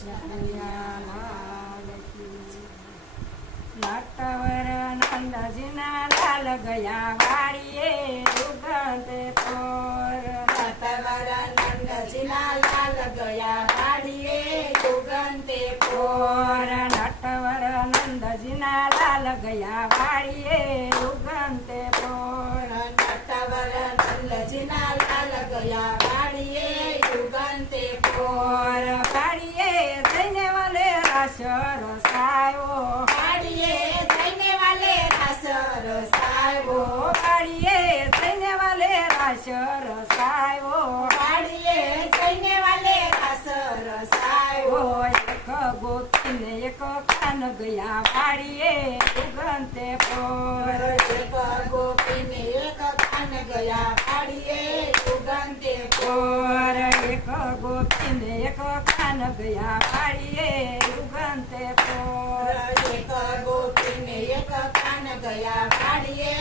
નટવર નંદજીના લાલ ગયા વાડીએ ઉગંતે પોર. નટવર નંદજીના લાલ ગયા વાડીએ ઉગંતે પોર. નટવર નંદજીના લાલ ગયા વાડીએ ઉગંતે પોર. નટવર નંદજીના લાલ ગયા વાડીએ ઉગંતે પોર. વાડીએ જઈને વાલે રાસ રસાયો. વાડીએ જઈને વાલે રાસ રસાયો. વાડીએ જઈને વાલે રાસ રસાયો. વાડીએ જઈને વાલે રાસ રસાયો. એક ગોપીને એક કાન ગયા વાડીએ ઉગંતે પોર. એક ગોપીને એક કાન ગયા વાડીએ ઉગંતે પોર. એક ગોપીને એક કાન ગયા વાડીએ ઉગંતે પોર. એક ગોપીને એક કાન ગયા વાડીએ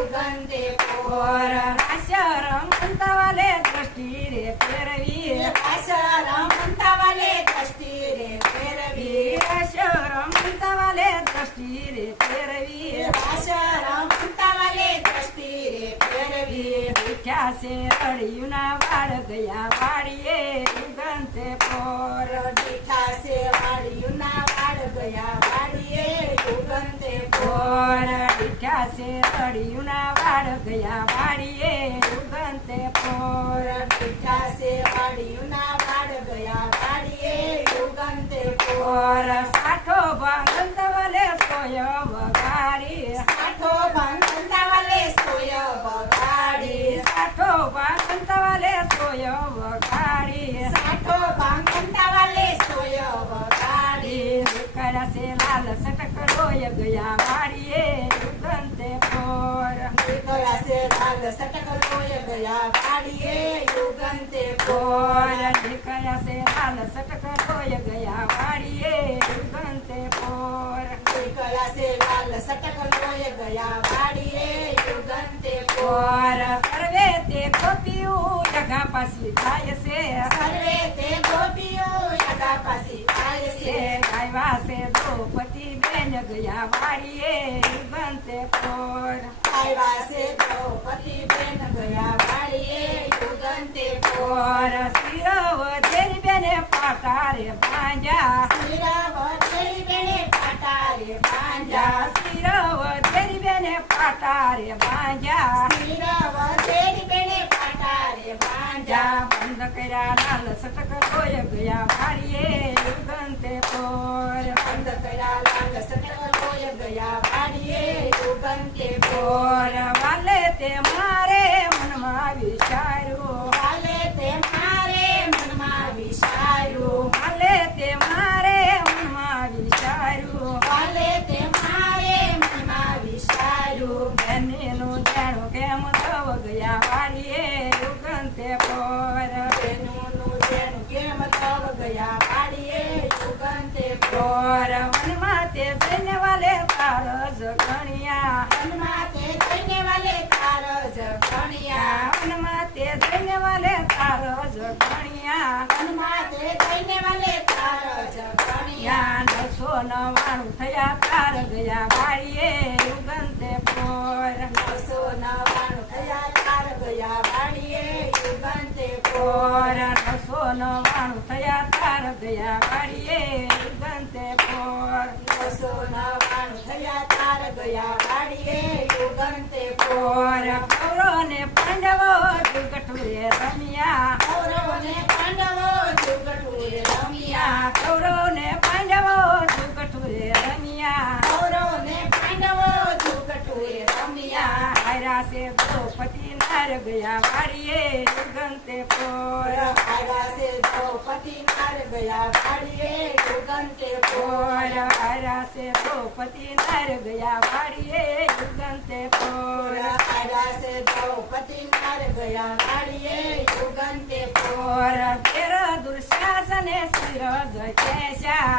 ઉગંતે પોર. રાસ રમતા વાલે દ્રષ્ટિ રે ફેરવી. રાસ રમતા વાલે દ્રષ્ટિ રે ફેરવી. રાસ રમતા વાલે દ્રષ્ટિ રે ફેરવી. રાસ રમતા વાલે દ્રષ્ટિ રે ફેરવી. દીઠ્યા છે અડિયુના વાળ ગયા વાડીએ ઉગંતે પોર. દીઠા છે વાડીયુના વાડ ગયા વાડીએ ઉગંતે પોર. દીઠ્યા છે અડિયુના વાળ ગયા વાડીએ ઉગંતે પોર. દીઠા છે વાડીયુના વાડ ગયા વાડીએ ઉગંતે પોર. સાઠો ભાંગંત વાલે સોય વગાડી. સાઠો ભાંગતા વાલે સોય વગાડી. સાઠો ભાંગંત વાલે સોય વગાડી. સાઠો ભાંગતા વાલે સોય વગાડી. નીકળ્યા છે લાલ સટક રોય ગયા વાડીએ ઉગંતે પોર. નીકળ્યા છે લાલ સટક લોય ગયા વાડીએ ઉગંતે પોર. નીકળ્યા છે લાલ સટક રોય ગયા વાડીએ ઉગંતે પોર. નીકળ્યા છે લાલ સટક લોય ગયા વાડીએ ઉગંતે પોર. સર્વે તે ગોપીયું જગા પાછી થાય છે. સર્વે તે ગોપીઓ યગા પાસી થાય છે. આવ્યા છે દ્રૌપદી બેન ગયા વાડીએ ઉગંતે પોર. આવ્યા છે દ્રૌપદી બેન ગયા વાડીએ ઉગંતે પોર. શિરવધેરી બેને પાટારે ભાંજા. શિરાવતેરી બેને પાટારે ભાંજા. શિરવધેરી બેને પાટારે ભાંજા. શિરાવતેરી બેને પાટારે ભાંજા. બંધ કર્યા લાલ સટક લોય ગયા વાડીએ ઉગંતે પોર. બંધ કર્યા લાલ સટક લોય ગયા વાડીએ ઉગંતે પોર. વાલે તે મારે મનમાં વિચાર્યું. વાલે તે મારે મનમાં વિચાર્યું. વાલે તે મારે મનમાં વિચાર્યું. વાલે તે મારે મનમાં વિચાર્યું. બેનીનું જાણું કેમ થવ ગયા વાડીએ ઉગંતે પોર. તેનું જેનું કેમ થવ ગયા વાડીએ ઉગંતે પોર. વનમાં તે જઈને વાલે તાર જ ગણ્યા. વનમાં તે જઈને વાલે તાર જ ભણ્યા. વનમાં તે જઈને વાલે તાર જ ગણ્યા. વનમાં તે જઈને વાલે તાર જ ભણ્યા. 999 થયા તાર ગયા વાડીએ ઉગંતે પોર. 999 થયા તાર ગયા વાડીએ ઉગંતે પોર. 999 થયા તાર ગયા વાડીએ ઉગંતે પોર. 999 થયા તાર ગયા વાડીએ ઉગંતે પોર. કૌરવ ને પાંડવો જુગટુએ રમ્યા. કૌરવને પાંડવો જુગટુએ રમ્યા. કૌરવ ને પાંડવો જુગટુએ રમ્યા. કૌરવને પાંડવો જુગટુએ રમ્યા. હાર્યા છે દ્રૌપદી નાર ગયા વાડીએ ઉગંતે પોર. આવ્યા છે દ્રૌપદી નાર ગયા વાડીએ ઉગંતે પોર. હાર્યા છે દ્રૌપદી નાર ગયા વાડીએ ઉગંતે પોર. આવ્યા છે દ્રૌપદી નાર ગયા વાડીએ ઉગંતે પોર. તેર દુર્શાસને શિરજ કેશા.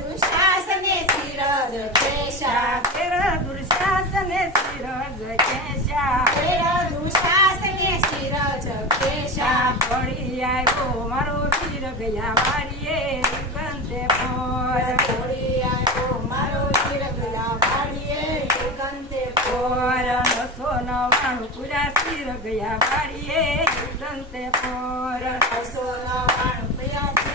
દુશાસને શિરજ કેશા. તેર દુર્શાસને શિરજ કેશા. દુશાસને શિરજ કેશા. વળી આવ્યો મારો વીર ગયા વાડીએ ઉગંતે પોર 999 પૂરા શિર ગયા વાડીએ યુગંતે પોર 999 થયા